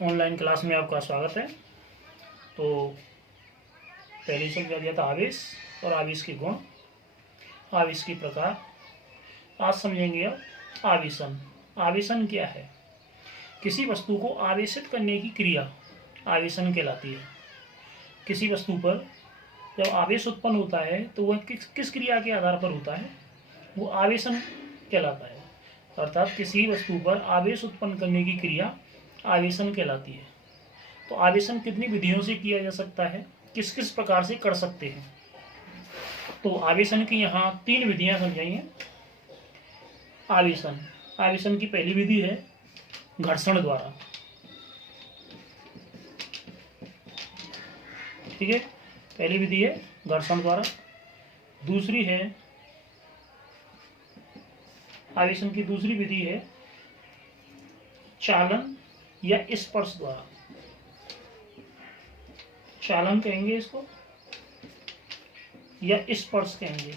Online class में आपका स्वागत है। तो पहले से किया गया था आवेश और आवेश के गुण, आवेश के प्रकार। आज समझेंगे अब आवेशन। आवेशन क्या है? किसी वस्तु को आवेशित करने की क्रिया आवेशन कहलाती है। किसी वस्तु पर जब आवेश उत्पन्न होता है तो वह किस क्रिया के आधार पर होता है? वो आवेशन कहलाता है। अर्थात किसी वस्तु पर आवेश उत्पन्न करने की क्रिया आवेशन कहलाती है। तो आवेशन कितनी विधियों से किया जा सकता है, किस किस प्रकार से कर सकते हैं? तो आवेशन की यहाँ 3 विधियां समझाई हैं। आवेशन की पहली विधि है घर्षण द्वारा। ठीक है, पहली विधि है घर्षण द्वारा। दूसरी है आवेशन की दूसरी विधि है चालन या स्पर्श द्वारा। चालन कहेंगे इसको या स्पर्श कहेंगे,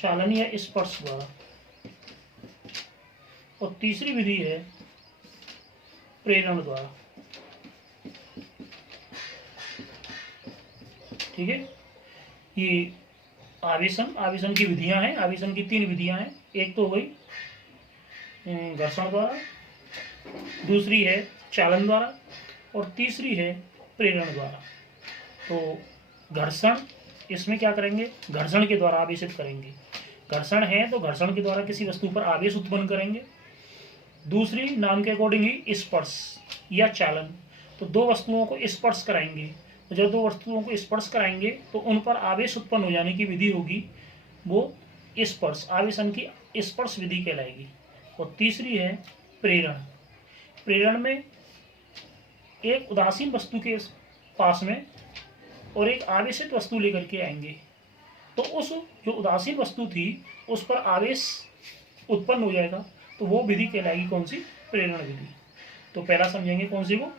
चालन या स्पर्श द्वारा। और तीसरी विधि है प्रेरण द्वारा। ठीक है, ये आवेशन की विधियां हैं। आवेशन की 3 विधियां हैं। एक तो हो गई घर्षण द्वारा, दूसरी है चालन द्वारा और तीसरी है प्रेरण द्वारा। तो घर्षण, इसमें क्या करेंगे? घर्षण के द्वारा आवेशित करेंगे। घर्षण है तो घर्षण के द्वारा किसी वस्तु पर आवेश उत्पन्न करेंगे। दूसरी नाम के अकॉर्डिंग ही स्पर्श या चालन, तो 2 वस्तुओं को स्पर्श कराएंगे। तो जब 2 वस्तुओं को स्पर्श कराएंगे तो उन पर आवेश उत्पन्न हो जाने की विधि होगी वो स्पर्श, आवेशन की स्पर्श विधि कहलाएगी। और तीसरी है प्रेरण। प्रेरण में एक उदासीन वस्तु के पास में और एक आवेशित वस्तु लेकर के आएंगे, तो उस जो उदासीन वस्तु थी उस पर आवेश उत्पन्न हो जाएगा, तो वो विधि कहलाएगी कौन सी? प्रेरण विधि। तो पहला समझेंगे कौन सी? वो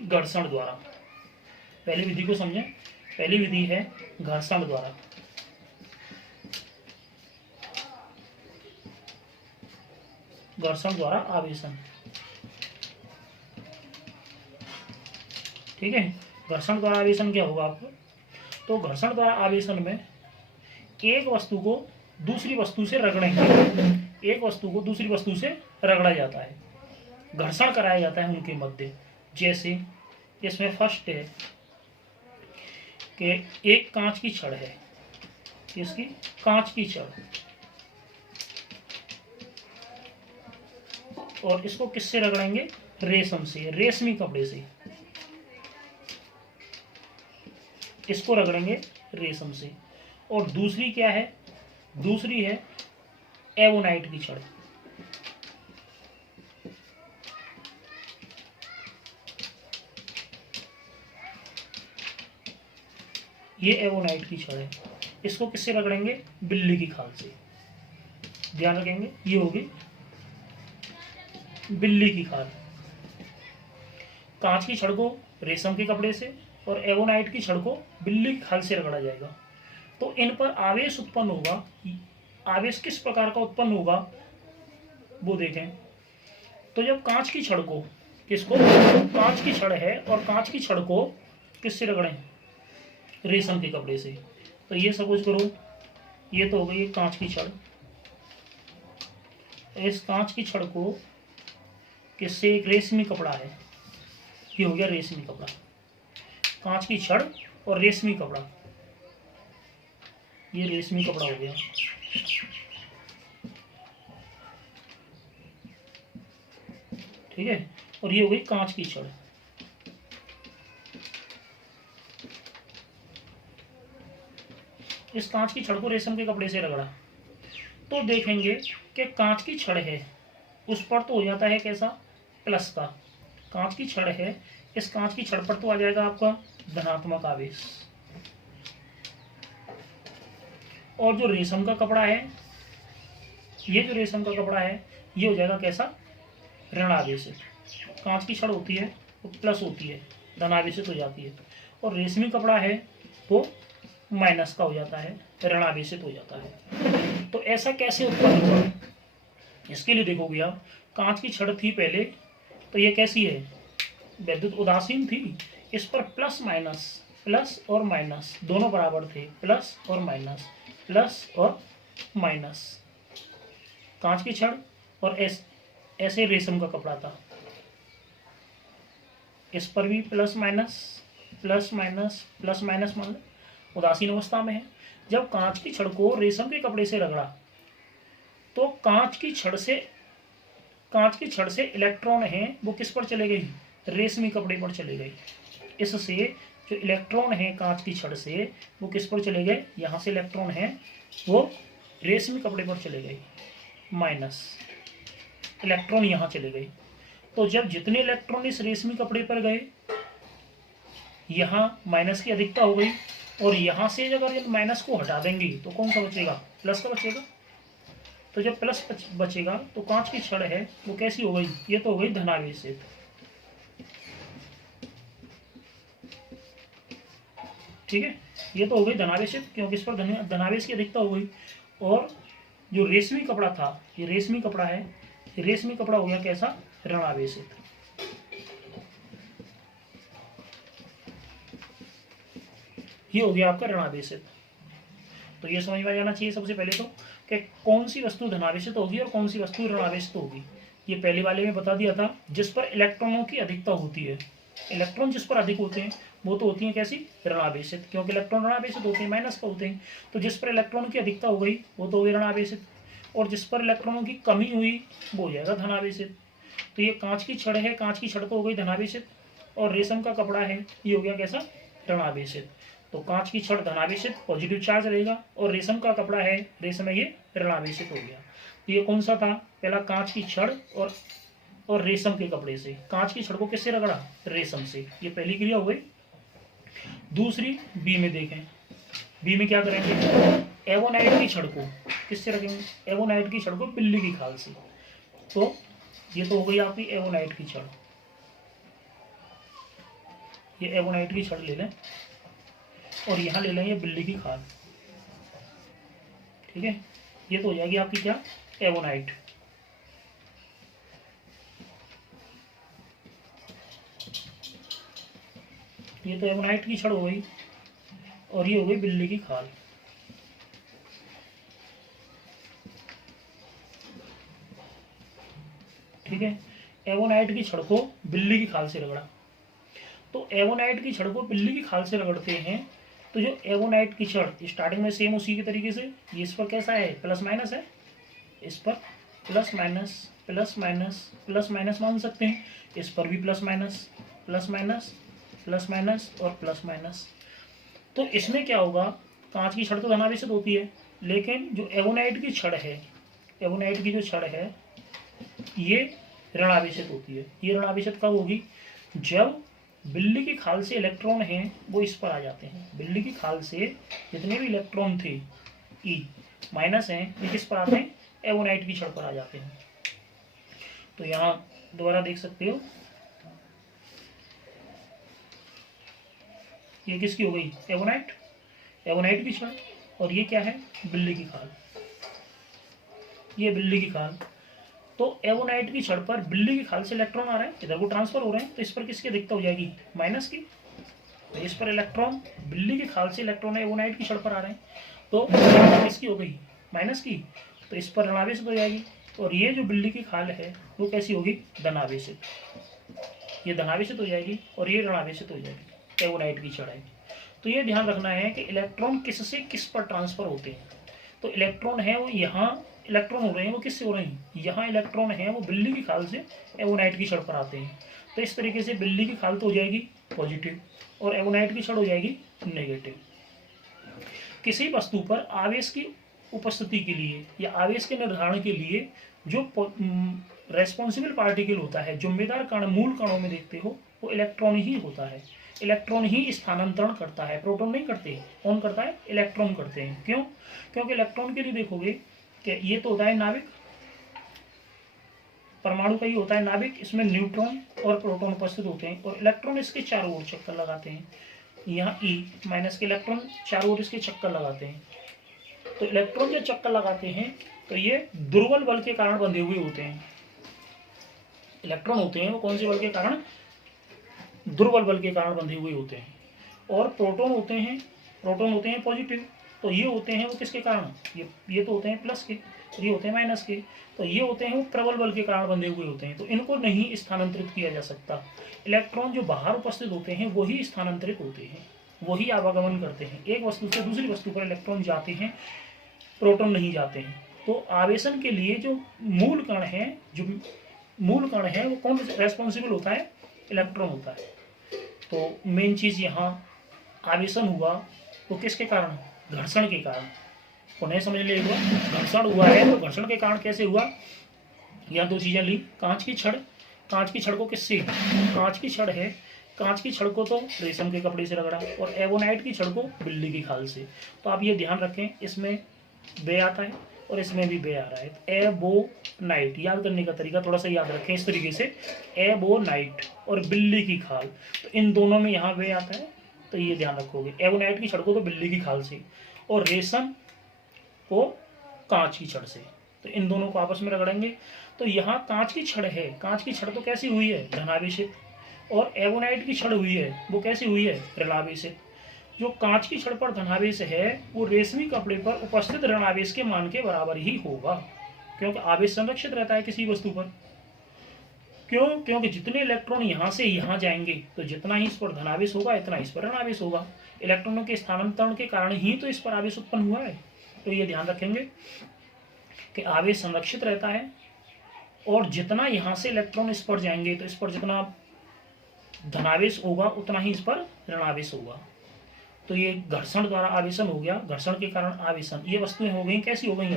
घर्षण द्वारा। पहली विधि को समझें। पहली विधि है घर्षण द्वारा। घर्षण द्वारा आवेशन। ठीक है, घर्षण द्वारा आवेशन क्या होगा आपको? तो घर्षण द्वारा आवेशन में एक वस्तु को दूसरी वस्तु से रगड़ेंगे। एक वस्तु को दूसरी वस्तु से रगड़ा जाता है, घर्षण कराया जाता है उनके मध्य। जैसे इसमें फर्स्ट है कि एक कांच की छड़ है, इसकी कांच की छड़, और इसको किससे रगड़ेंगे? रेशम से, रेशमी कपड़े से इसको रगड़ेंगे, रेशम से। और दूसरी क्या है? दूसरी है एवोनाइट की छड़। ये एवोनाइट की छड़ है, इसको किससे रगड़ेंगे? बिल्ली की खाल से। ध्यान रखेंगे, ये होगी बिल्ली की खाल। कांच की छड़ को रेशम के कपड़े से और एवोनाइट की छड़ को बिल्ली की खाल से रगड़ा जाएगा। तो इन पर आवेश उत्पन्न होगा। आवेश किस प्रकार का उत्पन्न होगा वो देखें। तो जब कांच की छड़ को, किसको? कांच की छड़ है और कांच की छड़ को किससे रगड़ें? रेशम के कपड़े से। तो ये सपोज करो, ये तो हो गई कांच की छड़। इस कांच की छड़ को किससे? एक रेशमी कपड़ा है, ये हो गया रेशमी कपड़ा। कांच की छड़ और रेशमी कपड़ा, ये रेशमी कपड़ा हो गया। ठीक है, और ये हो गई कांच की छड़। इस कांच की छड़ को रेशम के कपड़े से रगड़ा तो देखेंगे कि कांच की छड़ है, उस पर तो हो जाता है कैसा? प्लस का। कांच की छड़ है, इस कांच की छड़ पर तो आ जाएगा आपका धनात्मक आवेश। और जो रेशम का कपड़ा है, ये जो रेशम का कपड़ा है, ये हो जाएगा कैसा? ऋण आवेशित। कांच की छड़ होती है वो प्लस होती है, धनावेशित हो जाती है। और रेशमी कपड़ा है वो माइनस का हो जाता है, ऋण आवेशित हो जाता है। तो ऐसा कैसे उत्पन्न हुआ? इसके लिए देखोगे आप, कांच की छड़ थी पहले तो ये कैसी है, विद्युत उदासीन थी। इस पर प्लस और माइनस दोनों बराबर थे, प्लस और माइनस। कांच की छड़ और ऐसे रेशम का कपड़ा था, इस पर भी प्लस माइनस मान लो, उदासीन अवस्था में है। जब कांच की छड़ को रेशम के कपड़े से रगड़ा तो कांच की छड़ से इलेक्ट्रॉन हैं वो किस पर चले गई, रेशमी कपड़े पर चले गए। इससे जो इलेक्ट्रॉन है कांच की छड़ से वो किस पर चले गए, यहाँ से इलेक्ट्रॉन है वो रेशमी कपड़े पर चले गए, माइनस इलेक्ट्रॉन यहाँ चले गए। तो जब जितने इलेक्ट्रॉन इस रेशमी कपड़े पर गए, यहाँ माइनस की अधिकता हो गई, और यहाँ से अगर माइनस को हटा देंगे तो कौन सा बचेगा, प्लस का बचेगा। तो जब प्लस बचेगा तो कांच की छड़ है वो कैसी हो गई, ये तो हो गई धनावेशित। ठीक है, ये तो हो गई धनावेशित, क्योंकि इस पर धनावेश की अधिकता हो गई। और जो रेशमी कपड़ा था, ये रेशमी कपड़ा है, रेशमी कपड़ा हो गया कैसा, ऋणावेशित। ये हो गया आपका ऋणावेशित। तो ये समझ में आ जाना चाहिए सबसे पहले तो कि कौन सी वस्तु धनावेशित होगी और कौन सी वस्तु ऋणावेशित होगी। ये पहले वाले में बता दिया था, जिस पर इलेक्ट्रॉनों की अधिकता होती है, इलेक्ट्रॉन जिस पर अधिक होते हैं वो तो होती है कैसी, ऋणावेशित, क्योंकि इलेक्ट्रॉन ऋणावेशित होते हैं, माइनस का होते हैं। तो जिस पर इलेक्ट्रॉन की अधिकता हो गई वो तो हो गई ऋणावेशित, और जिस पर इलेक्ट्रॉनों की कमी हुई वो हो जाएगा धनावेशित। तो ये कांच की छड़ है, कांच की छड़ तो हो गई धनावेशित, और रेशम का कपड़ा है ये हो गया कैसा, ऋणावेशित। तो कांच की छड़ धनावेशित पॉजिटिव चार्ज रहेगा, और रेशम का कपड़ा है, रेशम है ये ऋणावेशित हो गया। तो ये कौन सा था, पहला कांच की छड़ और रेशम के कपड़े से। कांच की छड़ को किससे रगड़ा, रेशम से, ये पहली क्रिया हो गई। दूसरी बी में देखें, बी में क्या करेंगे, एवोनाइट की छड़ को किससे रखेंगे, एवोनाइट की छड़ को बिल्ली की खाल से। तो ये तो हो गई आपकी एवोनाइट की छड़, ये एवोनाइट की छड़ ले लें, और यहाँ ले लेंगे बिल्ली की खाल। ठीक है, ये तो हो जाएगी आपकी क्या, एवोनाइट। ये तो एवोनाइट की छड़ हो गई, और ये हो गई बिल्ली की खाल। ठीक है, एवोनाइट की छड़ को बिल्ली की खाल से रगड़ा। तो एवोनाइट की छड़ को बिल्ली की खाल से रगड़ते हैं, तो जो एवोनाइट की छड़ स्टार्टिंग में सेम उसी के तरीके से, ये इस पर कैसा है, प्लस माइनस है, इस पर प्लस माइनस मान सकते हैं, इस पर भी प्लस माइनस और प्लस माइनस। तो इसमें क्या होगा, कांच की छड़ तो धनावेशित होती है, लेकिन जो एवोनाइट की छड़ है, एवोनाइट की जो छड़ है ये ऋणावेशित होती है। ये ऋणावेशित कब होगी, जब बिल्ली की खाल से इलेक्ट्रॉन हैं वो इस पर आ जाते हैं। बिल्ली की खाल से जितने भी इलेक्ट्रॉन थे ई माइनस हैं, ये किस पर आते हैं, एवोनाइट की छड़ पर आ जाते हैं। तो यहाँ दोबारा देख सकते हो, ये किसकी हो गई, एवोनाइट की छड़, और ये क्या है, बिल्ली की खाल, ये बिल्ली की खाल। तो एवोनाइट की छड़ पर बिल्ली की खाल से इलेक्ट्रॉन आ रहे हैं, इधर को ट्रांसफर हो रहे हैं, तो इस पर किसकी अधिकता हो जाएगी, माइनस की। तो इस पर इलेक्ट्रॉन, बिल्ली की खाल से इलेक्ट्रॉन एवोनाइट की छड़ पर आ रहे हैं, तो किसकी हो गई, माइनस की। तो इस पर ऋणावेशित हो जाएगी, और ये जो बिल्ली की खाल है वो कैसी होगी, धनावेशित। ये धनावेशित हो जाएगी और ये ऋणावेशित हो जाएगी, एवोनाइट की छड़ है। तो ये ध्यान रखना है कि इलेक्ट्रॉन किससे किस पर ट्रांसफर होते हैं। तो इलेक्ट्रॉन है वो यहाँ इलेक्ट्रॉन हो रहे हैं वो किससे हो रहे हैं, यहाँ इलेक्ट्रॉन है वो बिल्ली की खाल से एवोनाइट की छड़ पर आते हैं। तो इस तरीके से बिल्ली की खाल तो हो जाएगी पॉजिटिव और एवोनाइट की छड़ हो जाएगी नेगेटिव। किसी वस्तु पर आवेश की उपस्थिति के लिए या आवेश के निर्धारण के लिए जो रेस्पॉन्सिबल पार्टिकल होता है, जिम्मेदार कण, मूल कणों में देखते हो वो इलेक्ट्रॉन ही होता है। इलेक्ट्रॉन ही स्थानांतरण करता है, प्रोटॉन नहीं करते। कौन करता है, इलेक्ट्रॉन करते हैं। क्यों, क्योंकि इलेक्ट्रॉन के लिए देखोगे कि ये तो होता है नाभिक, परमाणु का ही होता है नाभिक, इसमें न्यूट्रॉन और प्रोटॉन उपस्थित होते हैं और इलेक्ट्रॉन इसके चारों ओर चक्कर लगाते हैं। यहाँ ई माइनस के इलेक्ट्रॉन चारों ओर इसके चक्कर लगाते हैं। तो इलेक्ट्रॉन जब चक्कर लगाते हैं तो ये दुर्बल बल के कारण बंधे हुए होते हैं। इलेक्ट्रॉन होते हैं वो कौन से बल के कारण, दुर्बल बल के कारण बंधे हुए होते हैं। और प्रोटॉन होते हैं पॉजिटिव, तो ये होते हैं वो किसके कारण, ये तो होते हैं प्लस के, ये होते हैं माइनस के, तो ये होते हैं वो प्रबल बल के कारण बंधे हुए होते हैं, तो इनको नहीं स्थानांतरित किया जा सकता। इलेक्ट्रॉन जो बाहर उपस्थित होते हैं वही स्थानांतरित होते हैं, वही आवागमन करते हैं। एक वस्तु से दूसरी वस्तु पर इलेक्ट्रॉन जाते हैं, प्रोटॉन नहीं जाते हैं। तो आवेशन के लिए जो मूल कण है वो कौन रेस्पॉन्सिबल होता है, इलेक्ट्रॉन होता है। तो मेन चीज यहाँ आवेशन हुआ तो किसके कारण, घर्षण के कारण। पुनः समझ लीजिएगा, घर्षण हुआ है तो घर्षण के कारण कैसे हुआ, यहाँ दो चीजें ली, कांच की छड़ को किससे, कांच की छड़ है, कांच की छड़ को तो रेशम के कपड़े से रगड़ा, और एवोनाइट की छड़ को बिल्ली की खाल से। तो आप ये ध्यान रखें, इसमें बे आता है और इसमें भी बे आ रहा है। एबोनाइट याद करने का तरीका थोड़ा सा याद रखें इस तरीके से, एबोनाइट और बिल्ली की खाल, तो इन दोनों में यहाँ बे आता है, तो ये ध्यान रखोगे। एवोनाइट की छड़ को तो बिल्ली की खाल से और रेशम को कांच की छड़ से, तो इन दोनों को आपस में रगड़ेंगे। तो यहाँ कांच की छड़ है, कांच की छड़ तो कैसी हुई है, धनावेशित, और एवोनाइट की छड़ हुई है वो कैसी हुई है, ऋणावेशित। जो कांच की छड़ पर धनावेश है वो रेशमी कपड़े पर उपस्थित ऋणावेश के मान के बराबर ही होगा, क्योंकि आवेश संरक्षित रहता है किसी वस्तु पर। क्योंकि जितने इलेक्ट्रॉन यहाँ से यहाँ जाएंगे तो जितना ही इस पर धनावेश होगा इतना इस पर ऋणावेश होगा। इलेक्ट्रॉनों के स्थानांतरण के कारण ही तो इस पर आवेश उत्पन्न हुआ है। तो ये ध्यान रखेंगे कि आवेश संरक्षित रहता है, और जितना यहाँ से इलेक्ट्रॉन इस पर जाएंगे तो इस पर जितना धनावेश होगा उतना ही इस पर ऋणावेश होगा। तो ये घर्षण द्वारा आवेशन हो गया, घर्षण के कारण आवेशन। ये वस्तुएं हो गई, कैसी हो गई,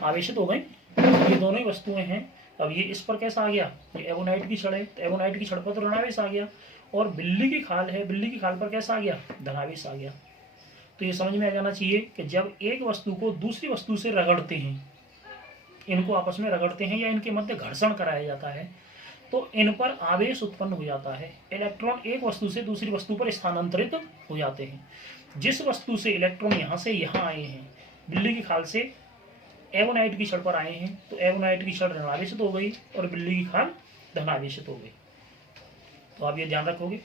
आवेशित हो गई, ये दोनों ही वस्तुएं हैं। अब ये इस पर कैसा आ गया, ये एवोनाइट की छड़ है, तो एवोनाइट की छड़ पर तो ऋणावेश आ गया, और बिल्ली की खाल है, बिल्ली की खाल पर कैसा आ गया, धनावेश आ गया। तो ये समझ में आ जाना चाहिए कि जब एक वस्तु को दूसरी वस्तु से रगड़ते हैं, इनको आपस में रगड़ते हैं या इनके मध्य घर्षण कराया जाता है, तो इन पर आवेश उत्पन्न हो जाता है। इलेक्ट्रॉन एक वस्तु से दूसरी वस्तु पर स्थानांतरित हो जाते हैं। जिस वस्तु से इलेक्ट्रॉन यहाँ से यहाँ आए हैं, बिल्ली की खाल से एवोनाइट की छड़ पर आए हैं, तो एवोनाइट की छड़ ऋणावेशित हो गई और बिल्ली की खाल धनावेशित हो गई। तो आप ये ध्यान रखोगे।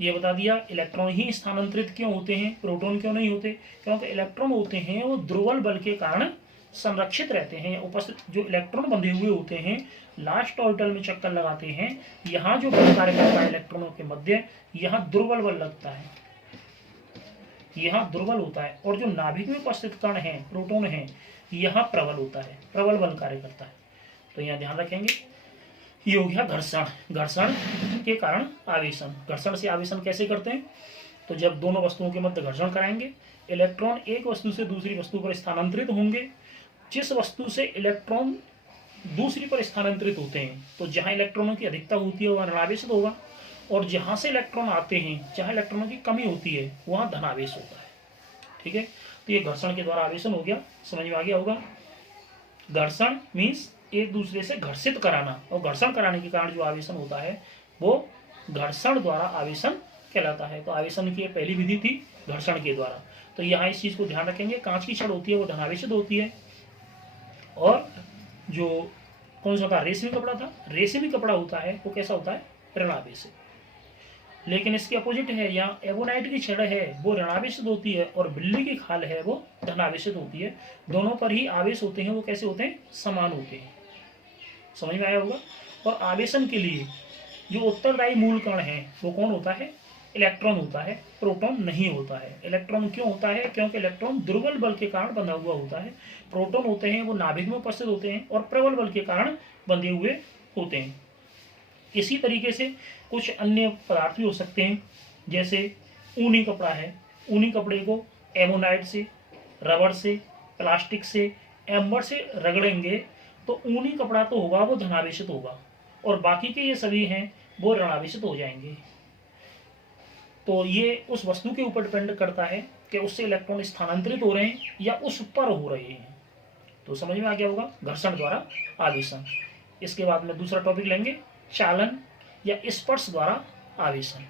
ये बता दिया इलेक्ट्रॉन ही स्थानांतरित क्यों होते हैं, प्रोटॉन क्यों नहीं होते, क्योंकि इलेक्ट्रॉन होते हैं वो दुर्बल बल के कारण संरक्षित रहते हैं। उपस्थित जो इलेक्ट्रॉन बंधे हुए होते हैं लास्ट ऑर्बिटल में चक्कर लगाते हैं, यहाँ जो बल कार्य करता है इलेक्ट्रॉनों के मध्य, यहाँ दुर्बल बल लगता है, यहाँ दुर्बल होता है, और जो नाभिक में उपस्थित कण है, प्रोटॉन है, यहाँ प्रबल होता है, प्रबल बल कार्य करता है। तो यहाँ ध्यान रखेंगे। ये हो गया घर्षण, घर्षण के कारण आवेशन। घर्षण से आवेशन कैसे करते हैं, तो जब दोनों वस्तुओं के मध्य घर्षण कराएंगे, इलेक्ट्रॉन एक वस्तु से दूसरी वस्तु पर स्थानांतरित होंगे। जिस वस्तु से इलेक्ट्रॉन दूसरी पर स्थानांतरित होते हैं, तो जहां इलेक्ट्रॉनों की अधिकता होती है वहां ऋणावेशित होगा, और जहां से इलेक्ट्रॉन आते हैं, जहां इलेक्ट्रॉनों की कमी होती है, वहां धनावेश होता है। ठीक है, तो ये घर्षण के द्वारा आवेशन हो गया, समझ में आ गया होगा। घर्षण मीन्स एक दूसरे से घर्षित कराना, और घर्षण कराने के कारण जो आवेशन होता है वो घर्षण द्वारा आवेशन कहलाता है। तो आवेशन की पहली विधि थी घर्षण के द्वारा। तो यहाँ इस चीज को ध्यान रखेंगे, कांच की छड़ होती है वो धनावेशित होती है, और जो कौन सा था, रेशमी कपड़ा था, रेशमी कपड़ा होता है वो कैसा होता है, ऋणावेशित। लेकिन इसके अपोजिट है, यहाँ एवोनाइट की छड़ है वो ऋणावेशित होती है, और बिल्ली की खाल है वो धनावेशित होती है। दोनों पर ही आवेश होते हैं, वो कैसे होते हैं, समान होते हैं। समझ में आया होगा। और आवेशन के लिए जो उत्तरदायी मूल कण है वो कौन होता है, इलेक्ट्रॉन होता है, प्रोटॉन नहीं होता है। इलेक्ट्रॉन क्यों होता है, क्योंकि इलेक्ट्रॉन दुर्बल बल के कारण बंधा हुआ होता है। प्रोटॉन होते हैं वो नाभिक में उपस्थित होते हैं और प्रबल बल के कारण बंधे हुए होते हैं। इसी तरीके से कुछ अन्य पदार्थ भी हो सकते हैं, जैसे ऊनी कपड़ा है, ऊनी कपड़े को एमोनाइट से, रबड़ से, प्लास्टिक से, एम्बर से रगड़ेंगे तो ऊनी कपड़ा तो होगा वो धनावेशित होगा, और बाकी के ये सभी हैं वो ऋणावेशित हो जाएंगे। तो ये उस वस्तु के ऊपर डिपेंड करता है कि उससे इलेक्ट्रॉन स्थानांतरित हो रहे हैं या उस पर हो रहे हैं। तो समझ में आ गया होगा घर्षण द्वारा आवेशन। इसके बाद में दूसरा टॉपिक लेंगे, चालन या स्पर्श द्वारा आवेशन।